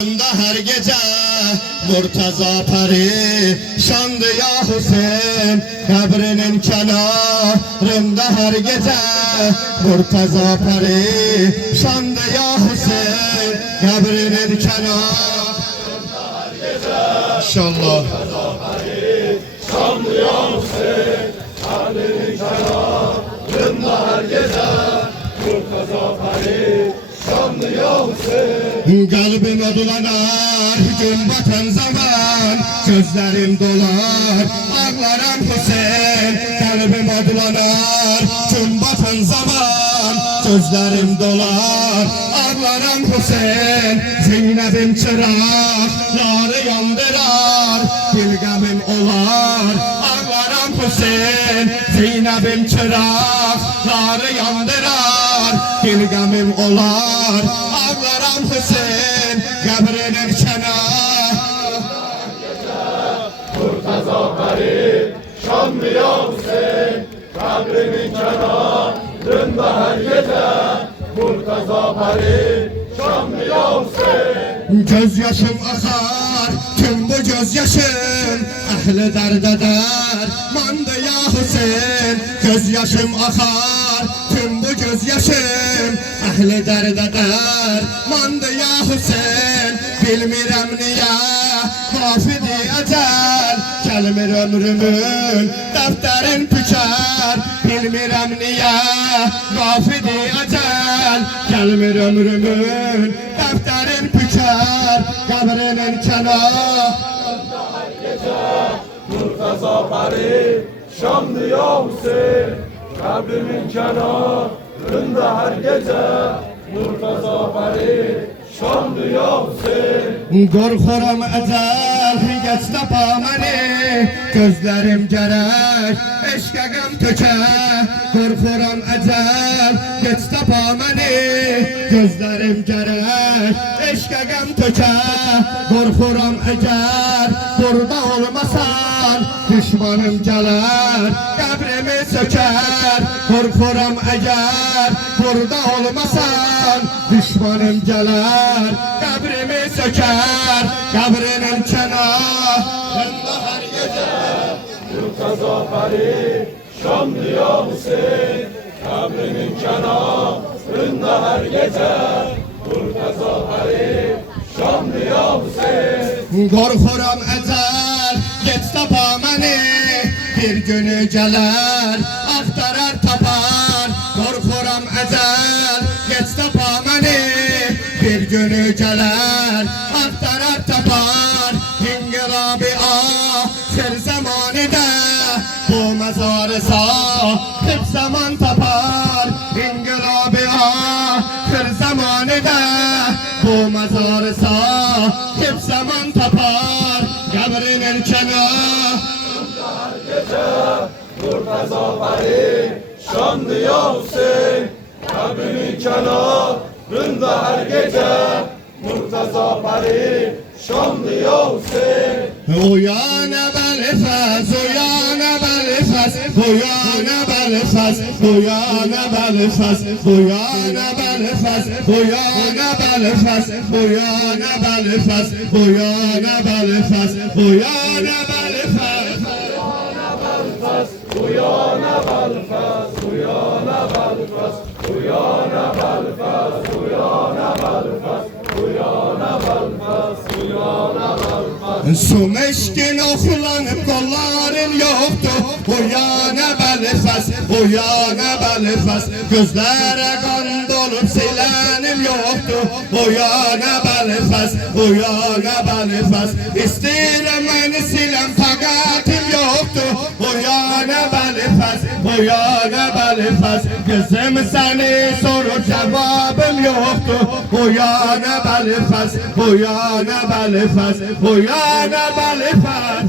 Her gece Murtaza perişandı ya Hüseyin, kabrinin kenarında her gece Murtaza perişandı ya Hüseyin, kabrinin kenarında her gece İnşallah Murtaza perişandı ya Hüseyin, kabrinin kenarında her gece Murtaza perişandı ya Hüseyin. Kalbime dolanar gün batan zaman, gözlerim dolar ağlarım Hüseyin. Kalbime dolanar gün batan zaman, gözlerim dolar ağlarım Hüseyin. Zeynep'im çıraqları yandırar, dilgamim olar ağlarım Hüseyin. Zeynep'im çıraqları yandırar, dilgamim olar ağlarım Hüseyin, kabrinin kenarında Murtaza perişandı ya Hüseyin, kabrinin kenarında her gece Murtaza perişandı ya Hüseyin. Gözyaşım akar, tüm bu gözyaşım ehli derde dermandı ya Hüseyin. Gözyaşım akar, tüm bu gözyaşım ehli derde dermandı ya Hüseyin. Bilmirəm niye hafidi ecel, gelmir ömrümün defterin tüker. Bilmirəm niye hafidi ecel, gelmir ömrümün defterin tüker. Kabrinin kenarında her gece Murtaza perişandı ya Hüseyin, kabrimin kenarında her gece Murtaza perişandı ya Hüseyin. Korkuram ecel geç tapa məni, gözlerim gerek eşke gam töke. Korkuram ecel geç tapa məni, gözlerim gerek eşke gam töke. Korkuram eğer burada olmasan, düşmanım gelir kabrimi söker. Korkuram eğer burada olmasan, düşmanım gelir kabrimi söker. Kabrinin kenarında her gece Murtaza perişandı ya Hüseyin, kabrinin kenarında her gece Murtaza perişandı ya Hüseyin. Korkuram ecel geç tapa məni, bir günü gelir aktarar tapar. Korkuram ecel geç tapa məni, bir günü gelir aktarar tapar. İnqilab-ı ahir zamanıda bu mezarı sahip zaman tapar. İnqilab-ı ahir zamanıda bu mezarı sahip zaman tapar. Kabrinin kenarında her gece Murtaza perişandı ya Hüseyin, kabrinin kenarında her gece Murtaza perişandı ya Hüseyin. Uyan Belfaz, uyan Belfaz, uyan Belfaz, uyan Belfaz, uyan Belfaz, uyan Belfaz, uyan Belfaz, uyan Belfaz, uyan Belfaz, uyan Belfaz, uyan Belfaz, uyan Belfaz, uyan Belfaz, uyan Belfaz, uyan Belfaz. Su meşkin oxlanıb qolların yoxdur, uyan Belfaz, uyan Belfaz. Gözlərə qan dolub silənim yoxdur, uyan Belfaz, uyan Belfaz. İstəyirəm məni siləm taqətim yoxdur, uyan Belfaz, uyan Belfaz. Gözüm səni sorur cevabım yoxdur, uyan Belfaz, uyan Belfaz, uyan Belfaz.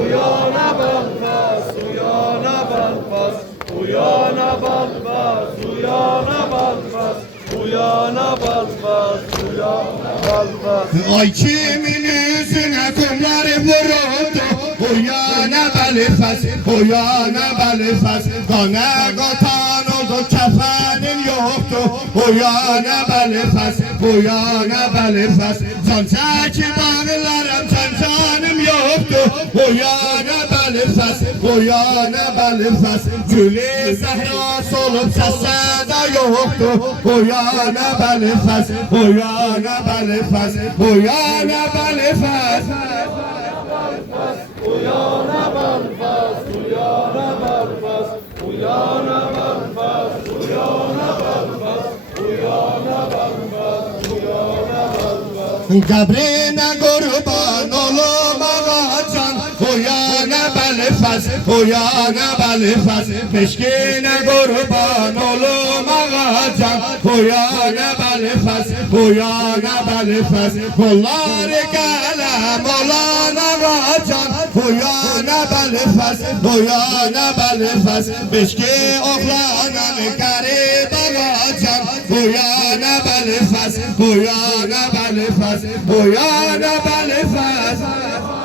Uyan Belfaz, uyan Belfaz, uyan Belfaz, uyan Belfaz, uyan Belfaz, uyan Belfaz. Ay kimin yüzüne kumları vuruldu, uyan Belfaz, uyan Belfaz. Kana qatan oldu kefenin yoktu. Uyana belifes, uyana belifes. Can çekip ağlarım, canım yoktu. Uyana belifes, uyana belifes. Gülü zehra solup sesede yoktu. Uyana belifes, uyana belifes. Uyana belifes. Uyana Belfast, uyana Belfast, uyana Belfast, uyana Belfast, uyana Belfast, uyana Belfast. Kabrine kurban olum ağacan. Uyana Belfast, uyana Belfast. Peşkine kurban olum ağacan. Uyana Belfast, uyana Belfast. Kolları kalem olan ağacan. Uyana Belfast, uyana Belfast. Peşki oklanan garip ağacan. Uyana Belfast, uyana Belfast. Uyana Belfast.